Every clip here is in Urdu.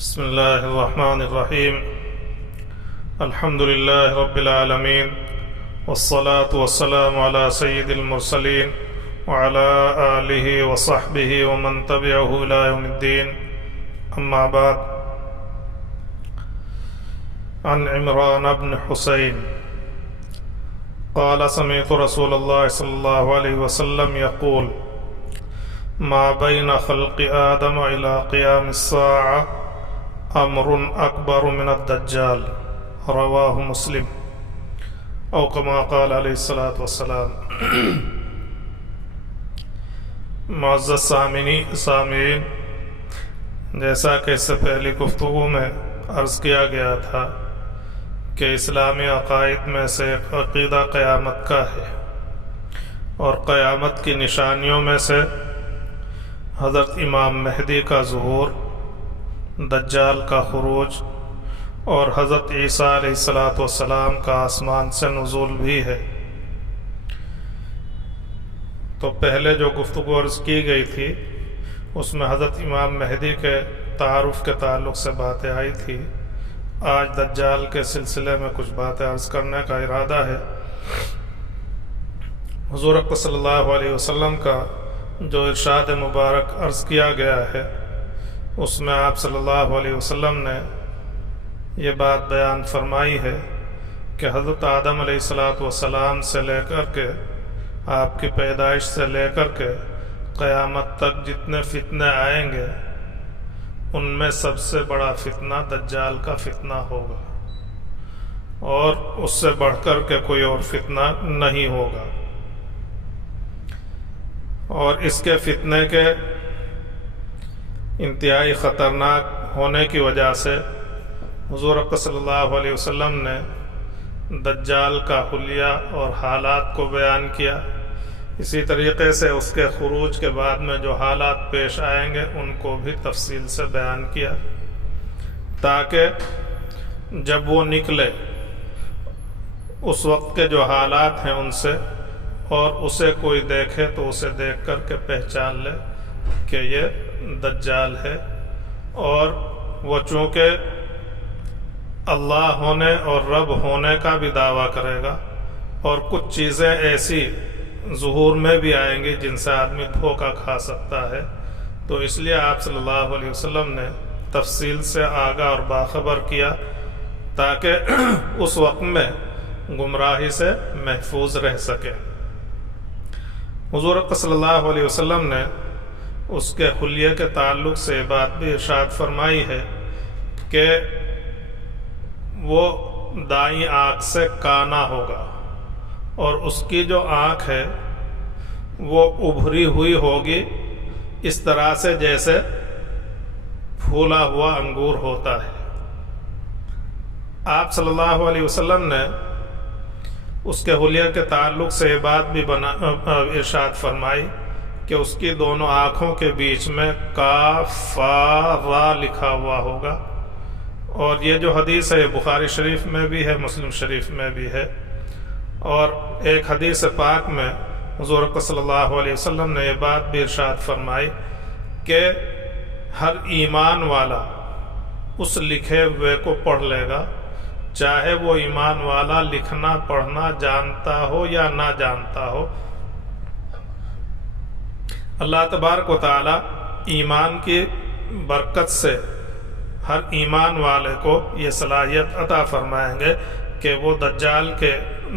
بسم الله الرحمن الرحيم. الحمد لله رب العالمين، والصلاة والسلام على سيد المرسلين وعلى آله وصحبه ومن تبعه إلى يوم الدين. أما بعد، عن عمران بن حسين قال سمعت رسول الله صلى الله عليه وسلم يقول: ما بين خلق آدم إلى قيام الساعة امر اکبر من الدجال، رواہ مسلم، او کما قال علیہ الصلاۃ والسلام۔ معزز سامعین، جیسا کہ اس سے پہلی گفتگو میں عرض کیا گیا تھا کہ اسلامی عقائد میں سے ایک عقیدہ قیامت کا ہے، اور قیامت کی نشانیوں میں سے حضرت امام مہدی کا ظہور، دجال کا خروج اور حضرت عیسیٰ علیہ السلام کا آسمان سے نزول بھی ہے۔ تو پہلے جو گفتگو عرض کی گئی تھی اس میں حضرت امام مہدی کے تعارف کے تعلق سے باتیں آئی تھی۔ آج دجال کے سلسلے میں کچھ باتیں عرض کرنے کا ارادہ ہے۔ حضور اکرم صلی اللہ علیہ وسلم کا جو ارشاد مبارک عرض کیا گیا ہے، اس میں آپ صلی اللہ علیہ وسلم نے یہ بات بیان فرمائی ہے کہ حضرت آدم علیہ السلام سے لے کر کے آپ کی پیدائش سے لے کر کے قیامت تک جتنے فتنے آئیں گے، ان میں سب سے بڑا فتنہ دجال کا فتنہ ہوگا، اور اس سے بڑھ کر کے کوئی اور فتنہ نہیں ہوگا۔ اور اس کے فتنے کے انتہائی خطرناک ہونے کی وجہ سے حضور اکرم صلی اللہ علیہ وسلم نے دجال کا حلیہ اور حالات کو بیان کیا۔ اسی طریقے سے اس کے خروج کے بعد میں جو حالات پیش آئیں گے ان کو بھی تفصیل سے بیان کیا، تاکہ جب وہ نکلے اس وقت کے جو حالات ہیں ان سے، اور اسے کوئی دیکھے تو اسے دیکھ کر کے پہچان لے کہ یہ دجال ہے۔ اور وہ چونکہ اللہ ہونے اور رب ہونے کا بھی دعویٰ کرے گا، اور کچھ چیزیں ایسی ظہور میں بھی آئیں گی جن سے آدمی دھوکہ کھا سکتا ہے، تو اس لیے آپ صلی اللہ علیہ وسلم نے تفصیل سے آگاہ اور باخبر کیا، تاکہ اس وقت میں گمراہی سے محفوظ رہ سکے۔ حضور اکرم صلی اللہ علیہ وسلم نے اس کے حلیے کے تعلق سے یہ بات بھی ارشاد فرمائی ہے کہ وہ دائیں آنکھ سے کانا ہوگا، اور اس کی جو آنکھ ہے وہ ابھری ہوئی ہوگی، اس طرح سے جیسے پھولا ہوا انگور ہوتا ہے۔ آپ صلی اللہ علیہ وسلم نے اس کے حلیے کے تعلق سے یہ بات بھی ارشاد فرمائی کہ اس کی دونوں آنکھوں کے بیچ میں کاف فا را لکھا ہوا ہوگا، اور یہ جو حدیث ہے یہ بخاری شریف میں بھی ہے، مسلم شریف میں بھی ہے۔ اور ایک حدیث پاک میں حضور اکرم صلی اللہ علیہ وسلم نے یہ بات بھی ارشاد فرمائی کہ ہر ایمان والا اس لکھے ہوئے کو پڑھ لے گا، چاہے وہ ایمان والا لکھنا پڑھنا جانتا ہو یا نہ جانتا ہو۔ اللہ تبارک و تعالی ایمان کی برکت سے ہر ایمان والے کو یہ صلاحیت عطا فرمائیں گے کہ وہ دجال کے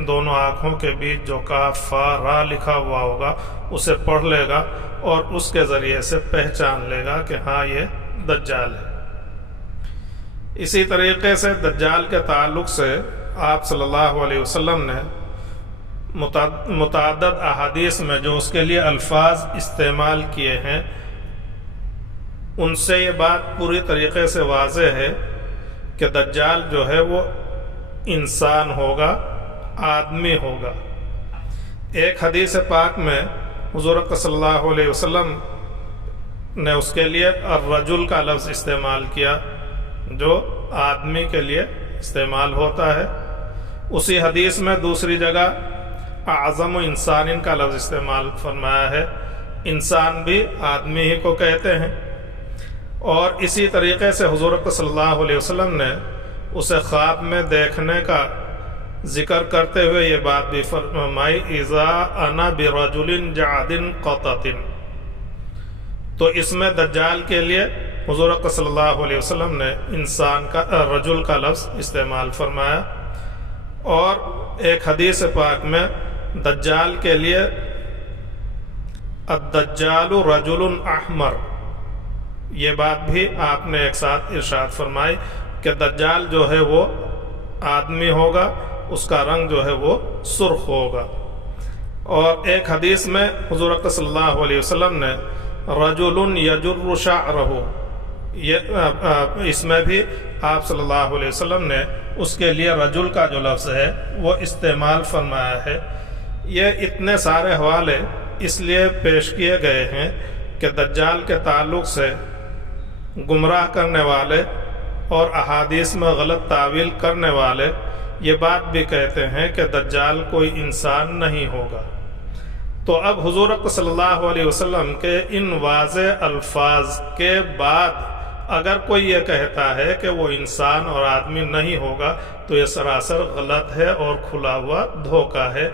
دونوں آنکھوں کے بیچ جو کاف فا را لکھا ہوا ہوگا اسے پڑھ لے گا، اور اس کے ذریعے سے پہچان لے گا کہ ہاں یہ دجال ہے۔ اسی طریقے سے دجال کے تعلق سے آپ صلی اللہ علیہ وسلم نے متعدد احادیث میں جو اس کے لیے الفاظ استعمال کیے ہیں، ان سے یہ بات پوری طریقے سے واضح ہے کہ دجال جو ہے وہ انسان ہوگا، آدمی ہوگا۔ ایک حدیث پاک میں حضور اکرم صلی اللہ علیہ وسلم نے اس کے لیے الرجل کا لفظ استعمال کیا، جو آدمی کے لیے استعمال ہوتا ہے۔ اسی حدیث میں دوسری جگہ اعظم انسان کا لفظ استعمال فرمایا ہے، انسان بھی آدمی ہی کو کہتے ہیں۔ اور اسی طریقے سے حضور صلی اللہ علیہ وسلم نے اسے خواب میں دیکھنے کا ذکر کرتے ہوئے یہ بات بھی فرمائی، اذا انا برجل جعد قطط۔ تو اس میں دجال کے لیے حضور صلی اللہ علیہ وسلم نے انسان کا رجل کا لفظ استعمال فرمایا، اور ایک حدیث پاک میں دجال کے لیے الدجال رجل احمر، یہ بات بھی آپ نے ایک ساتھ ارشاد فرمائی کہ دجال جو ہے وہ آدمی ہوگا، اس کا رنگ جو ہے وہ سرخ ہوگا۔ اور ایک حدیث میں حضور صلی اللہ علیہ وسلم نے رجل یجر شعرہ، اس میں بھی آپ صلی اللہ علیہ وسلم نے اس کے لیے رجل کا جو لفظ ہے وہ استعمال فرمایا ہے۔ یہ اتنے سارے حوالے اس لیے پیش کیے گئے ہیں کہ دجال کے تعلق سے گمراہ کرنے والے اور احادیث میں غلط تعویل کرنے والے یہ بات بھی کہتے ہیں کہ دجال کوئی انسان نہیں ہوگا۔ تو اب حضور صلی اللہ علیہ وسلم کے ان واضح الفاظ کے بعد اگر کوئی یہ کہتا ہے کہ وہ انسان اور آدمی نہیں ہوگا تو یہ سراسر غلط ہے اور کھلا ہوا دھوکہ ہے۔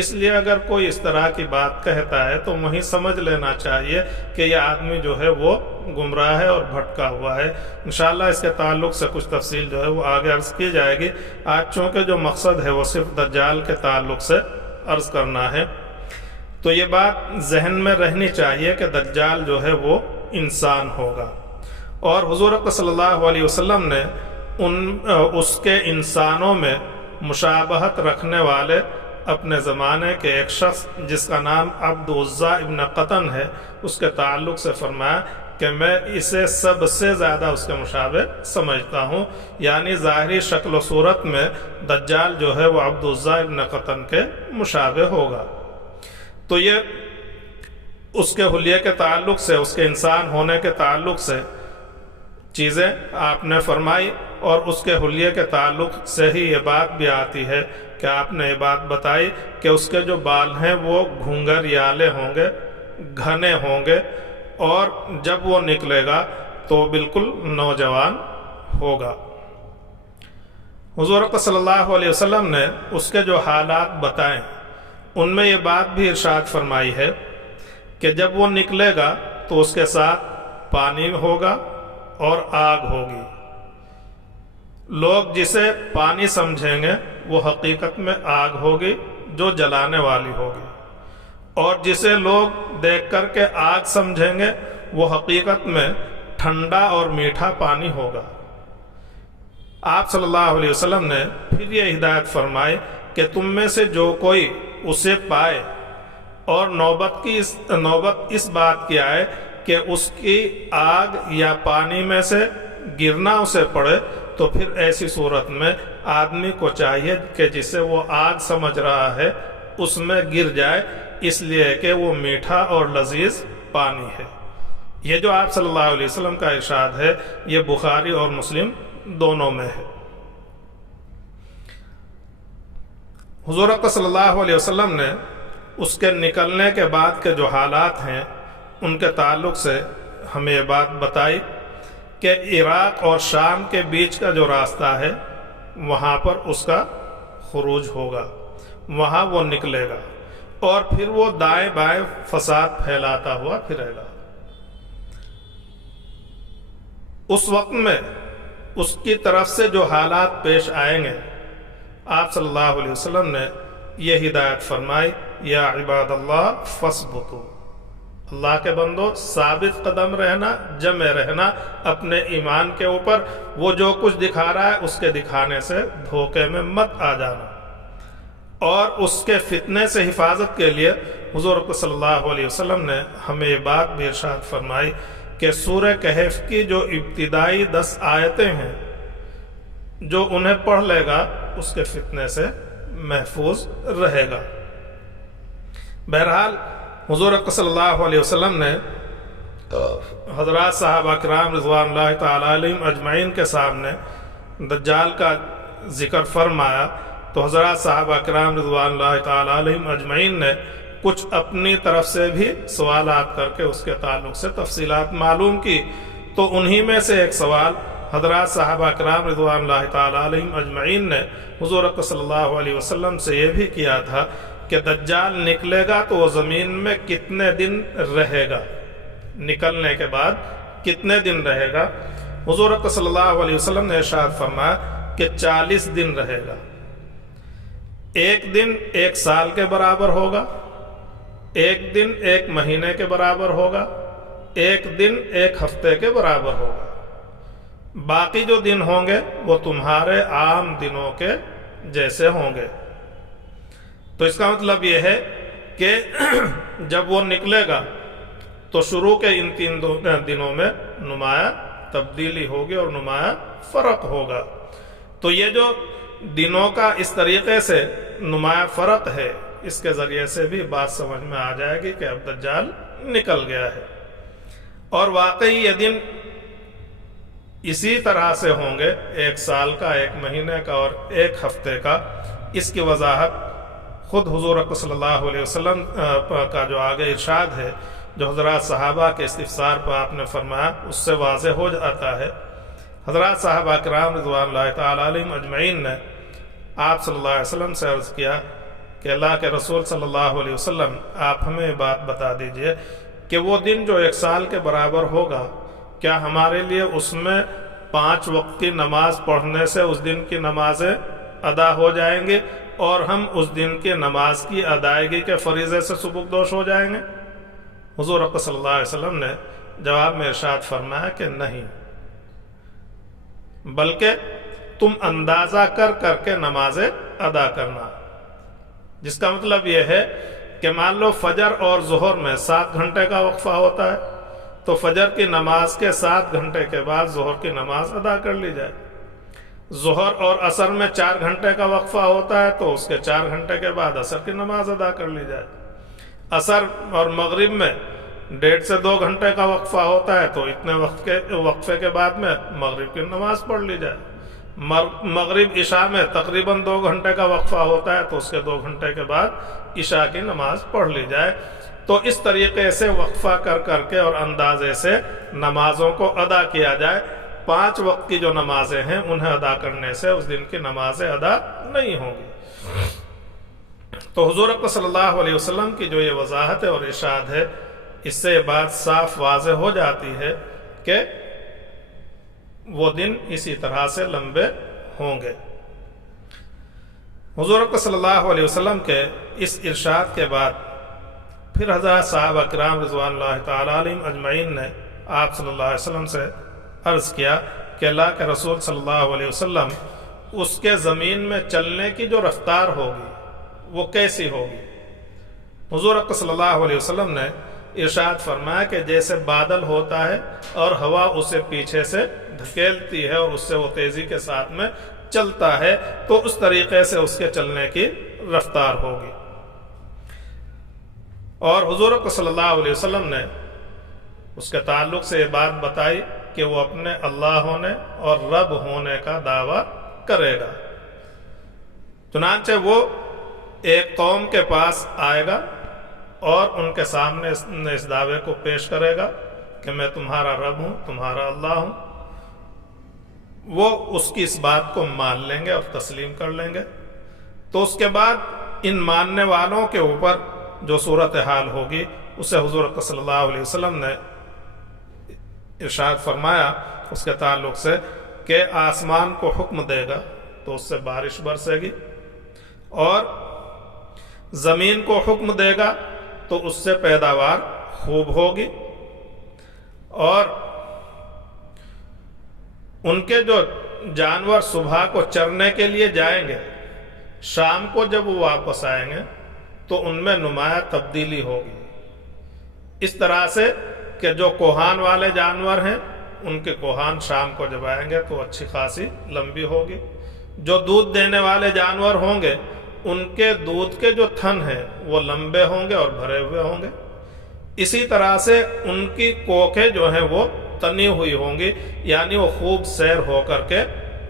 اس لیے اگر کوئی اس طرح کی بات کہتا ہے تو وہیں سمجھ لینا چاہیے کہ یہ آدمی جو ہے وہ گمراہ ہے اور بھٹکا ہوا ہے۔ انشاءاللہ اس کے تعلق سے کچھ تفصیل جو ہے وہ آگے عرض کی جائے گی۔ آج چونکہ جو مقصد ہے وہ صرف دجال کے تعلق سے عرض کرنا ہے، تو یہ بات ذہن میں رہنی چاہیے کہ دجال جو ہے وہ انسان ہوگا، اور حضور صلی اللہ علیہ وسلم نے اس کے انسانوں میں مشابہت رکھنے والے اپنے زمانے کے ایک شخص جس کا نام عبد العزیٰ ابن قطن ہے، اس کے تعلق سے فرمایا کہ میں اسے سب سے زیادہ اس کے مشابہ سمجھتا ہوں، یعنی ظاہری شکل و صورت میں دجال جو ہے وہ عبد العزیٰ ابن قطن کے مشابہ ہوگا۔ تو یہ اس کے حلیے کے تعلق سے، اس کے انسان ہونے کے تعلق سے چیزیں آپ نے فرمائی، اور اس کے حلیے کے تعلق سے ہی یہ بات بھی آتی ہے کہ آپ نے یہ بات بتائی کہ اس کے جو بال ہیں وہ گھنگریالے ہوں گے، گھنے ہوں گے، اور جب وہ نکلے گا تو بالکل نوجوان ہوگا۔ حضور صلی اللہ علیہ وسلم نے اس کے جو حالات بتائیں ان میں یہ بات بھی ارشاد فرمائی ہے کہ جب وہ نکلے گا تو اس کے ساتھ پانی ہوگا اور آگ ہوگی۔ لوگ جسے پانی سمجھیں گے وہ حقیقت میں آگ ہوگی جو جلانے والی ہوگی، اور جسے لوگ دیکھ کر کے آگ سمجھیں گے وہ حقیقت میں ٹھنڈا اور میٹھا پانی ہوگا۔ آپ صلی اللہ علیہ وسلم نے پھر یہ ہدایت فرمائی کہ تم میں سے جو کوئی اسے پائے اور نوبت اس بات کی آئے کہ اس کی آگ یا پانی میں سے گرنا اسے پڑے، تو پھر ایسی صورت میں آدمی کو چاہیے کہ جسے وہ آگ سمجھ رہا ہے اس میں گر جائے، اس لیے کہ وہ میٹھا اور لذیذ پانی ہے۔ یہ جو آپ صلی اللہ علیہ وسلم کا ارشاد ہے یہ بخاری اور مسلم دونوں میں ہے۔ حضور صلی اللہ علیہ وسلم نے اس کے نکلنے کے بعد کے جو حالات ہیں ان کے تعلق سے ہمیں یہ بات بتائی کہ عراق اور شام کے بیچ کا جو راستہ ہے وہاں پر اس کا خروج ہوگا، وہاں وہ نکلے گا، اور پھر وہ دائیں بائیں فساد پھیلاتا ہوا پھرے گا۔ اس وقت میں اس کی طرف سے جو حالات پیش آئیں گے آپ صلی اللہ علیہ وسلم نے یہ ہدایت فرمائی، یا عباد اللہ فاثبتوا، اللہ کے بندو ثابت قدم رہنا، جمع رہنا اپنے ایمان کے اوپر، وہ جو کچھ دکھا رہا ہے اس کے دکھانے سے دھوکے میں مت آ جانا، اور اس کے فتنے سے حفاظت کے لیے حضور صلی اللہ علیہ وسلم نے ہمیں یہ بات بھی ارشاد فرمائی کہ سورہ کہف کی جو ابتدائی 10 آیتیں ہیں جو انہیں پڑھ لے گا اس کے فتنے سے محفوظ رہے گا۔ بہرحال حضور صلی اللہ علیہ وسلم نے حضرات صحابہ کرام رضوان اللہ تعالی علیہم اجمعین کے سامنے دجال کا ذکر فرمایا تو حضرات صحابہ کرام رضوان اللہ تعالی علیہم اجمعین نے کچھ اپنی طرف سے بھی سوالات کر کے اس کے تعلق سے تفصیلات معلوم کی، تو انہی میں سے ایک سوال حضرات صحابہ کرام رضوان اللہ تعالیٰ علیہم اجمعین نے حضور اکرم صلی اللہ علیہ وسلم سے یہ بھی کیا تھا کہ دجال نکلے گا تو وہ زمین میں کتنے دن رہے گا، نکلنے کے بعد کتنے دن رہے گا؟ حضور اکرم صلی اللہ علیہ وسلم نے ارشاد فرمایا کہ 40 دن رہے گا۔ ایک دن 1 سال کے برابر ہوگا، ایک دن 1 مہینے کے برابر ہوگا، ایک دن 1 ہفتے کے برابر ہوگا۔ باقی جو دن ہوں گے وہ تمہارے عام دنوں کے جیسے ہوں گے۔ تو اس کا مطلب یہ ہے کہ جب وہ نکلے گا تو شروع کے ان 3 دنوں میں نمایاں تبدیلی ہوگی اور نمایاں فرق ہوگا۔ تو یہ جو دنوں کا اس طریقے سے نمایاں فرق ہے، اس کے ذریعے سے بھی بات سمجھ میں آ جائے گی کہ اب دجال نکل گیا ہے۔ اور واقعی یہ دن اسی طرح سے ہوں گے، 1 سال کا، 1 مہینے کا اور 1 ہفتے کا۔ اس کی وضاحت خود حضور اکرم صلی اللہ علیہ وسلم کا جو آگے ارشاد ہے، جو حضرات صحابہ کے استفسار پر آپ نے فرمایا، اس سے واضح ہو جاتا ہے۔ حضرات صحابہ کرام رضوان اللہ تعالیٰ علیہم اجمعین نے آپ صلی اللہ علیہ وسلم سے عرض کیا کہ اللہ کے رسول صلی اللہ علیہ وسلم آپ ہمیں بات بتا دیجئے کہ وہ دن جو 1 سال کے برابر ہوگا، کیا ہمارے لیے اس میں 5 وقت کی نماز پڑھنے سے اس دن کی نمازیں ادا ہو جائیں گی اور ہم اس دن کی نماز کی ادائیگی کے فریضے سے سبکدوش ہو جائیں گے؟ حضور اکرم صلی اللہ علیہ وسلم نے جواب میں ارشاد فرمایا کہ نہیں، بلکہ تم اندازہ کر کر کے نمازیں ادا کرنا۔ جس کا مطلب یہ ہے کہ مان لو فجر اور ظہر میں 7 گھنٹے کا وقفہ ہوتا ہے، تو فجر کی نماز کے 7 گھنٹے کے بعد ظہر کی نماز ادا کر لی جائے۔ ظہر اور عصر میں 4 گھنٹے کا وقفہ ہوتا ہے، تو اس کے 4 گھنٹے کے بعد عصر کی نماز ادا کر لی جائے۔ عصر اور مغرب میں 1.5 سے 2 گھنٹے کا وقفہ ہوتا ہے، تو اتنے وقت کے وقفے کے بعد میں مغرب کی نماز پڑھ لی جائے۔ مغرب عشاء میں تقریباً 2 گھنٹے کا وقفہ ہوتا ہے، تو اس کے 2 گھنٹے کے بعد عشاء کی نماز پڑھ لی جائے۔ تو اس طریقے سے وقفہ کر کر کے اور اندازے سے نمازوں کو ادا کیا جائے۔ 5 وقت کی جو نمازیں ہیں انہیں ادا کرنے سے اس دن کی نمازیں ادا نہیں ہوں گی۔ تو حضور اکرم صلی اللہ علیہ وسلم کی جو یہ وضاحت ہے اور ارشاد ہے، اس سے یہ بات صاف واضح ہو جاتی ہے کہ وہ دن اسی طرح سے لمبے ہوں گے۔ حضور اکرم صلی اللہ علیہ وسلم کے اس ارشاد کے بعد پھر حضرات صحابہ کرام رضوان اللہ تعالیٰ علیہم اجمعین نے آپ صلی اللہ علیہ وسلم سے عرض کیا کہ اللہ کے رسول صلی اللہ علیہ وسلم اس کے زمین میں چلنے کی جو رفتار ہوگی وہ کیسی ہوگی؟ حضور اکرم صلی اللہ علیہ وسلم نے ارشاد فرمایا کہ جیسے بادل ہوتا ہے اور ہوا اسے پیچھے سے دھکیلتی ہے اور اس سے وہ تیزی کے ساتھ میں چلتا ہے، تو اس طریقے سے اس کے چلنے کی رفتار ہوگی۔ اور حضور اکرم صلی اللہ علیہ وسلم نے اس کے تعلق سے یہ بات بتائی کہ وہ اپنے اللہ ہونے اور رب ہونے کا دعویٰ کرے گا۔ چنانچہ وہ ایک قوم کے پاس آئے گا اور ان کے سامنے اس دعوے کو پیش کرے گا کہ میں تمہارا رب ہوں، تمہارا اللہ ہوں۔ وہ اس کی اس بات کو مان لیں گے اور تسلیم کر لیں گے۔ تو اس کے بعد ان ماننے والوں کے اوپر جو صورتحال ہوگی اسے حضور اکرم صلی اللہ علیہ وسلم نے ارشاد فرمایا اس کے تعلق سے کہ آسمان کو حکم دے گا تو اس سے بارش برسے گی، اور زمین کو حکم دے گا تو اس سے پیداوار خوب ہوگی، اور ان کے جو جانور صبح کو چرنے کے لیے جائیں گے، شام کو جب وہ واپس آئیں گے تو ان میں نمایاں تبدیلی ہوگی، اس طرح سے کہ جو کوہان والے جانور ہیں ان کے کوہان شام کو جب آئیں گے تو اچھی خاصی لمبی ہوگی، جو دودھ دینے والے جانور ہوں گے ان کے دودھ کے جو تھن ہیں وہ لمبے ہوں گے اور بھرے ہوئے ہوں گے، اسی طرح سے ان کی کوکھیں جو ہیں وہ تنی ہوئی ہوں گی، یعنی وہ خوب سیر ہو کر کے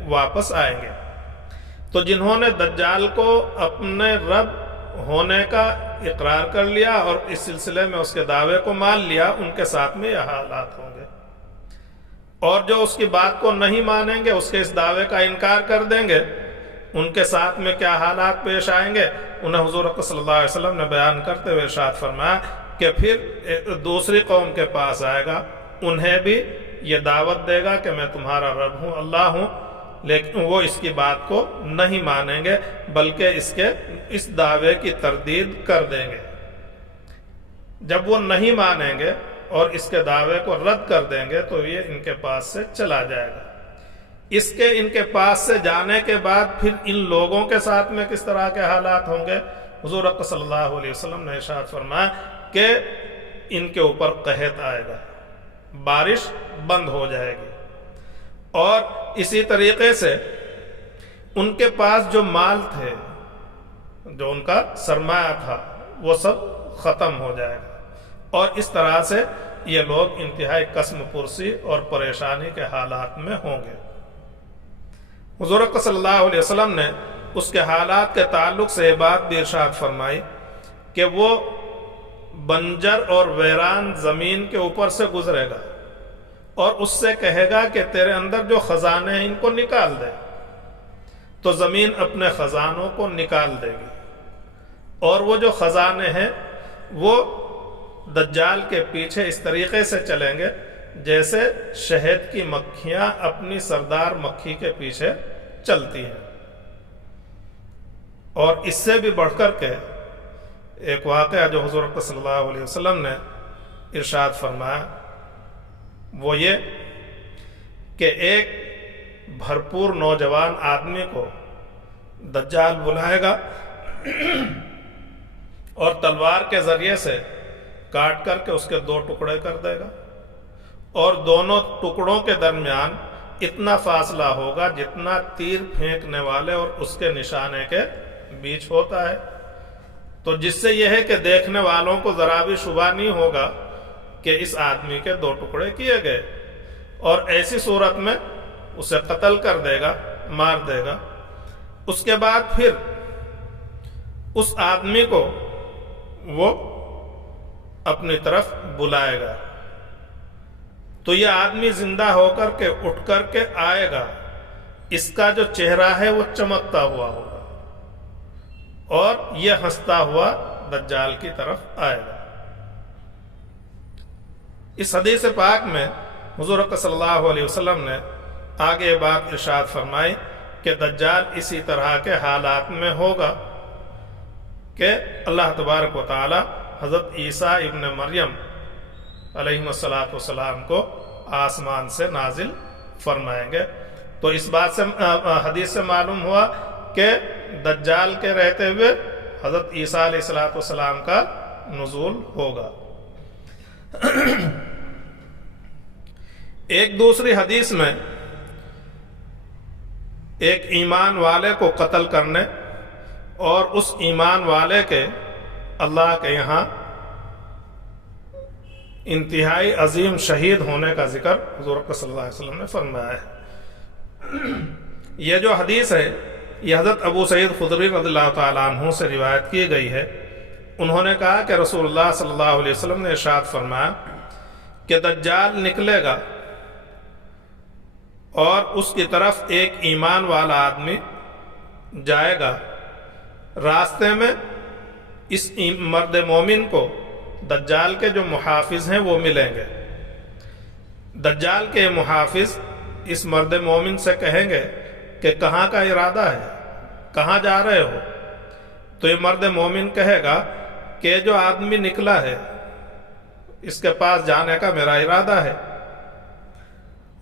واپس آئیں گے۔ تو جنہوں نے دجال کو اپنے رب ہونے کا اقرار کر لیا اور اس سلسلے میں اس کے دعوے کو مان لیا، ان کے ساتھ میں یہ حالات ہوں گے۔ اور جو اس کی بات کو نہیں مانیں گے، اس کے اس دعوے کا انکار کر دیں گے، ان کے ساتھ میں کیا حالات پیش آئیں گے انہیں حضور اکرم صلی اللہ علیہ وسلم نے بیان کرتے ہوئے ارشاد فرمایا کہ پھر دوسری قوم کے پاس آئے گا، انہیں بھی یہ دعوت دے گا کہ میں تمہارا رب ہوں، اللہ ہوں، لیکن وہ اس کی بات کو نہیں مانیں گے بلکہ اس دعوے کی تردید کر دیں گے۔ جب وہ نہیں مانیں گے اور اس کے دعوے کو رد کر دیں گے تو یہ ان کے پاس سے چلا جائے گا۔ ان کے پاس سے جانے کے بعد پھر ان لوگوں کے ساتھ میں کس طرح کے حالات ہوں گے؟ حضور اکرم صلی اللہ علیہ وسلم نے ارشاد فرمایا کہ ان کے اوپر قحط آئے گا، بارش بند ہو جائے گی، اور اسی طریقے سے ان کے پاس جو مال تھے، جو ان کا سرمایہ تھا، وہ سب ختم ہو جائے گا، اور اس طرح سے یہ لوگ انتہائی قسم پرسی اور پریشانی کے حالات میں ہوں گے۔ حضور اکرم صلی اللہ علیہ وسلم نے اس کے حالات کے تعلق سے یہ بات بھی ارشاد فرمائی کہ وہ بنجر اور ویران زمین کے اوپر سے گزرے گا اور اس سے کہے گا کہ تیرے اندر جو خزانے ہیں ان کو نکال دے، تو زمین اپنے خزانوں کو نکال دے گی، اور وہ جو خزانے ہیں وہ دجال کے پیچھے اس طریقے سے چلیں گے جیسے شہد کی مکھیاں اپنی سردار مکھی کے پیچھے چلتی ہیں۔ اور اس سے بھی بڑھ کر کے ایک واقعہ جو حضور اکرم صلی اللہ علیہ وسلم نے ارشاد فرمایا وہ یہ کہ ایک بھرپور نوجوان آدمی کو دجال بلائے گا اور تلوار کے ذریعے سے کاٹ کر کے اس کے 2 ٹکڑے کر دے گا، اور دونوں ٹکڑوں کے درمیان اتنا فاصلہ ہوگا جتنا تیر پھینکنے والے اور اس کے نشانے کے بیچ ہوتا ہے، تو جس سے یہ ہے کہ دیکھنے والوں کو ذرا بھی شبہ نہیں ہوگا کہ اس آدمی کے 2 ٹکڑے کیے گئے، اور ایسی صورت میں اسے قتل کر دے گا، مار دے گا۔ اس کے بعد پھر اس آدمی کو وہ اپنی طرف بلائے گا، تو یہ آدمی زندہ ہو کر کے اٹھ کر کے آئے گا، اس کا جو چہرہ ہے وہ چمکتا ہوا ہوگا، اور یہ ہنستا ہوا دجال کی طرف آئے گا۔ اس حدیث پاک میں حضور اکرم صلی اللہ علیہ وسلم نے آگے یہ بات ارشاد فرمائی کہ دجال اسی طرح کے حالات میں ہوگا کہ اللہ تبارک و تعالی حضرت عیسیٰ ابن مریم علیہ السلام کو آسمان سے نازل فرمائیں گے۔ تو اس بات سے حدیث سے معلوم ہوا کہ دجال کے رہتے ہوئے حضرت عیسیٰ علیہ السلام کا نزول ہوگا۔ ایک دوسری حدیث میں ایک ایمان والے کو قتل کرنے اور اس ایمان والے کے اللہ کے یہاں انتہائی عظیم شہید ہونے کا ذکر حضور صلی اللہ علیہ وسلم نے فرمایا ہے۔ یہ جو حدیث ہے یہ حضرت ابو سعید خدری رضی اللہ تعالیٰ عنہ سے روایت کی گئی ہے۔ انہوں نے کہا کہ رسول اللہ صلی اللہ علیہ وسلم نے ارشاد فرمایا کہ دجال نکلے گا اور اس کی طرف ایک ایمان والا آدمی جائے گا، راستے میں اس مرد مومن کو دجال کے جو محافظ ہیں وہ ملیں گے۔ دجال کے محافظ اس مرد مومن سے کہیں گے کہ کہاں کا ارادہ ہے، کہاں جا رہے ہو؟ تو یہ مرد مومن کہے گا کہ جو آدمی نکلا ہے اس کے پاس جانے کا میرا ارادہ ہے۔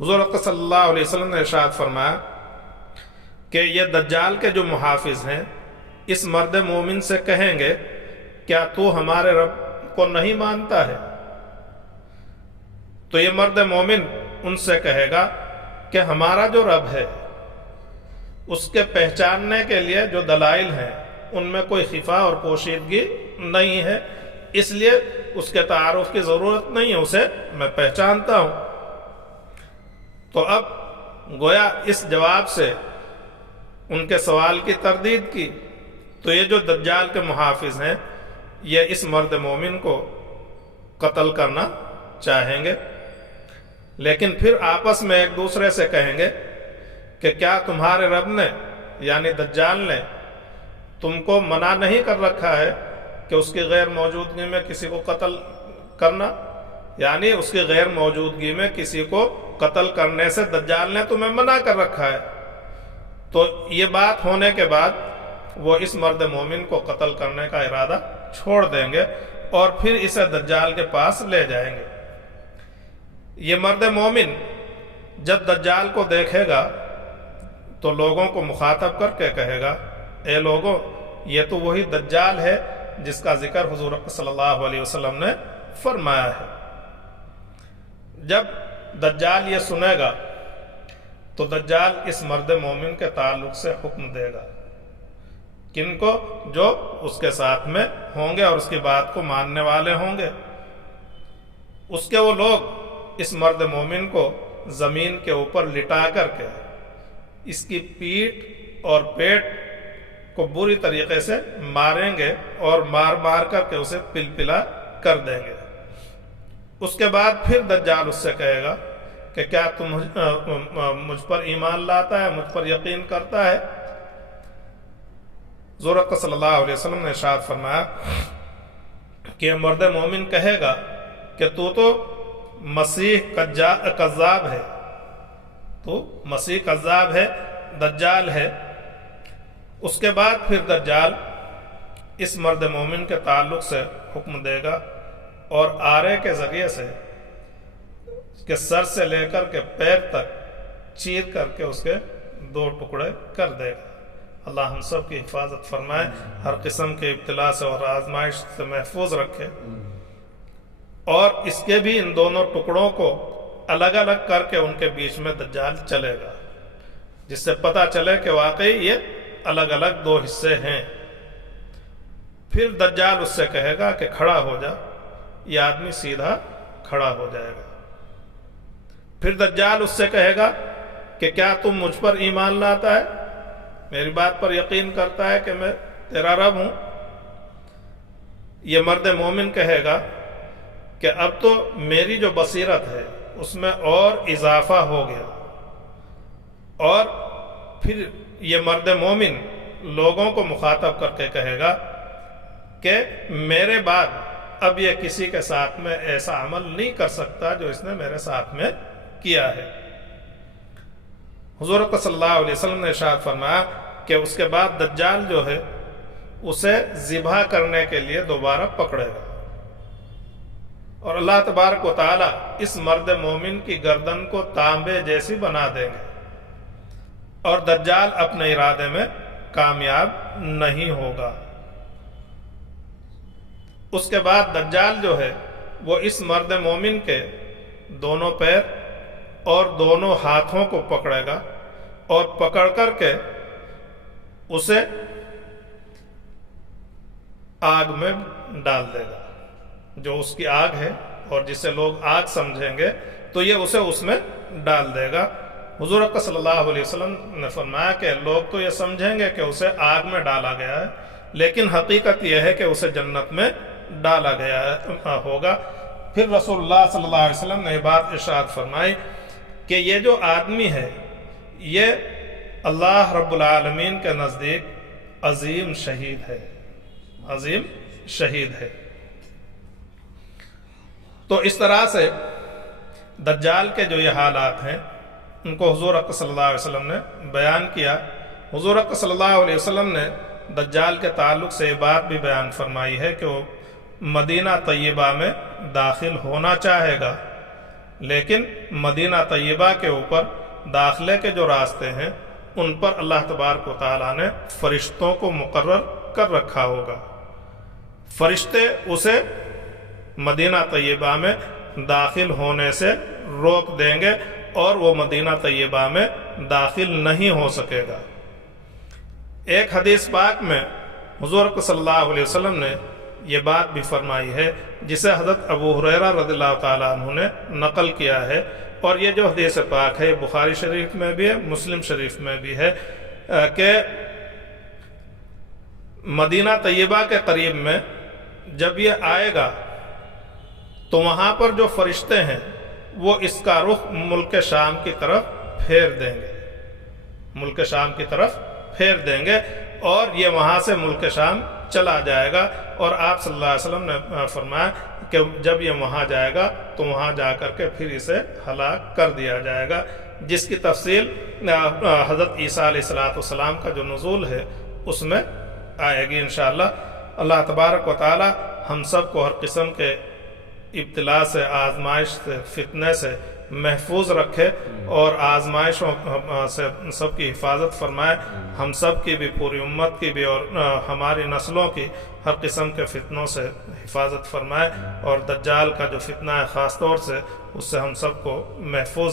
حضور صلی اللہ علیہ وسلم نے ارشاد فرمایا کہ یہ دجال کے جو محافظ ہیں اس مرد مومن سے کہیں گے کیا تو ہمارے رب کو نہیں مانتا ہے؟ تو یہ مرد مومن ان سے کہے گا کہ ہمارا جو رب ہے اس کے پہچاننے کے لیے جو دلائل ہیں ان میں کوئی خفا اور پوشیدگی نہیں ہے، اس لیے اس کے تعارف کی ضرورت نہیں ہے، اسے میں پہچانتا ہوں۔ تو اب گویا اس جواب سے ان کے سوال کی تردید کی، تو یہ جو دجال کے محافظ ہیں یہ اس مرد مومن کو قتل کرنا چاہیں گے۔ لیکن پھر آپس میں ایک دوسرے سے کہیں گے کہ کیا تمہارے رب نے یعنی دجال نے تم کو منع نہیں کر رکھا ہے کہ اس کی غیر موجودگی میں کسی کو قتل کرنا، یعنی اس کی غیر موجودگی میں کسی کو قتل کرنے سے دجال نے تمہیں منع کر رکھا ہے۔ تو یہ بات ہونے کے بعد وہ اس مرد مومن کو قتل کرنے کا ارادہ چھوڑ دیں گے اور پھر اسے دجال کے پاس لے جائیں گے۔ یہ مرد مومن جب دجال کو دیکھے گا تو لوگوں کو مخاطب کر کے کہے گا، اے لوگوں، یہ تو وہی دجال ہے جس کا ذکر حضور صلی اللہ علیہ وسلم نے فرمایا ہے۔ جب دجال یہ سنے گا تو دجال اس مرد مومن کے تعلق سے حکم دے گا، کن کو؟ جو اس کے ساتھ میں ہوں گے اور اس کی بات کو ماننے والے ہوں گے۔ اس کے وہ لوگ اس مرد مومن کو زمین کے اوپر لٹا کر کے اس کی پیٹھ اور پیٹ کو بری طریقے سے ماریں گے اور مار مار کر کے اسے پلپلا کر دیں گے۔ اس کے بعد پھر دجال اس سے کہے گا کہ کیا تم مجھ پر ایمان لاتا ہے، مجھ پر یقین کرتا ہے؟ حضور اکرم صلی اللہ علیہ وسلم نے ارشاد فرمایا کہ مرد مومن کہے گا کہ تو مسیح کذاب ہے، تو مسیح کذاب ہے، دجال ہے۔ اس کے بعد پھر دجال اس مرد مومن کے تعلق سے حکم دے گا اور آرے کے ذریعے سے کہ سر سے لے کر کے پیر تک چیر کر کے اس کے 2 ٹکڑے کر دے گا۔ اللہ ہم سب کی حفاظت فرمائے، ہر قسم کے ابتلا سے اور آزمائش سے محفوظ رکھے، اور اس کے بھی ان دونوں ٹکڑوں کو الگ الگ کر کے ان کے بیچ میں دجال چلے گا، جس سے پتہ چلے کہ واقعی یہ الگ الگ 2 حصے ہیں۔ پھر دجال اس سے کہے گا کہ کھڑا ہو جا، یہ آدمی سیدھا کھڑا ہو جائے گا۔ پھر دجال اس سے کہے گا کہ کیا تم مجھ پر ایمان لاتا ہے، میری بات پر یقین کرتا ہے کہ میں تیرا رب ہوں؟ یہ مرد مومن کہے گا کہ اب تو میری جو بصیرت ہے اس میں اور اضافہ ہو گیا، اور پھر یہ مرد مومن لوگوں کو مخاطب کر کے کہے گا کہ میرے بعد اب یہ کسی کے ساتھ میں ایسا عمل نہیں کر سکتا جو اس نے میرے ساتھ میں کیا ہے۔ حضور صلی اللہ علیہ وسلم نے ارشاد فرمایا کہ اس کے بعد دجال جو ہے اسے ذبح کرنے کے لیے دوبارہ پکڑے گا، اور اللہ تبارک و تعالی اس مرد مومن کی گردن کو تانبے جیسی بنا دیں گے، اور دجال اپنے ارادے میں کامیاب نہیں ہوگا۔ اس کے بعد دجال جو ہے وہ اس مرد مومن کے دونوں پیر اور دونوں ہاتھوں کو پکڑے گا اور پکڑ کر کے اسے آگ میں ڈال دے گا، جو اس کی آگ ہے اور جسے لوگ آگ سمجھیں گے تو یہ اسے اس میں ڈال دے گا۔ حضور اکرم صلی اللہ علیہ وسلم نے فرمایا کہ لوگ تو یہ سمجھیں گے کہ اسے آگ میں ڈالا گیا ہے، لیکن حقیقت یہ ہے کہ اسے جنت میں ڈالا گیا ہوگا۔ پھر رسول اللہ صلی اللہ علیہ وسلم نے یہ بات ارشاد فرمائی کہ یہ جو آدمی ہے یہ اللہ رب العالمین کے نزدیک عظیم شہید ہے، عظیم شہید ہے۔ تو اس طرح سے دجال کے جو یہ حالات ہیں ان کو حضور اکرم صلی اللہ علیہ وسلم نے بیان کیا۔ حضور اکرم صلی اللہ علیہ وسلم نے دجال کے تعلق سے یہ بات بھی بیان فرمائی ہے کہ وہ مدینہ طیبہ میں داخل ہونا چاہے گا، لیکن مدینہ طیبہ کے اوپر داخلے کے جو راستے ہیں ان پر اللہ تبارک و تعالیٰ نے فرشتوں کو مقرر کر رکھا ہوگا۔ فرشتے اسے مدینہ طیبہ میں داخل ہونے سے روک دیں گے اور وہ مدینہ طیبہ میں داخل نہیں ہو سکے گا۔ ایک حدیث پاک میں حضور صلی اللہ علیہ وسلم نے یہ بات بھی فرمائی ہے جسے حضرت ابو ہریرہ رضی اللہ تعالیٰ عنہ نے نقل کیا ہے، اور یہ جو حدیث پاک ہے بخاری شریف میں بھی ہے، مسلم شریف میں بھی ہے، کہ مدینہ طیبہ کے قریب میں جب یہ آئے گا تو وہاں پر جو فرشتے ہیں وہ اس کا رخ ملک شام کی طرف پھیر دیں گے، ملک شام کی طرف پھیر دیں گے، اور یہ وہاں سے ملک شام چلا جائے گا۔ اور آپ صلی اللہ علیہ وسلم نے فرمایا کہ جب یہ وہاں جائے گا تو وہاں جا کر کے پھر اسے ہلاک کر دیا جائے گا، جس کی تفصیل حضرت عیسیٰ علیہ السلام کا جو نزول ہے اس میں آئے گی انشاءاللہ۔ اللہ تبارک و تعالی ہم سب کو ہر قسم کے ابتلا سے، آزمائش سے، فتنے سے محفوظ رکھے، اور آزمائشوں سے سب کی حفاظت فرمائے، ہم سب کی بھی، پوری امت کی بھی، اور ہماری نسلوں کی ہر قسم کے فتنوں سے حفاظت فرمائے، اور دجال کا جو فتنہ ہے خاص طور سے اس سے ہم سب کو محفوظ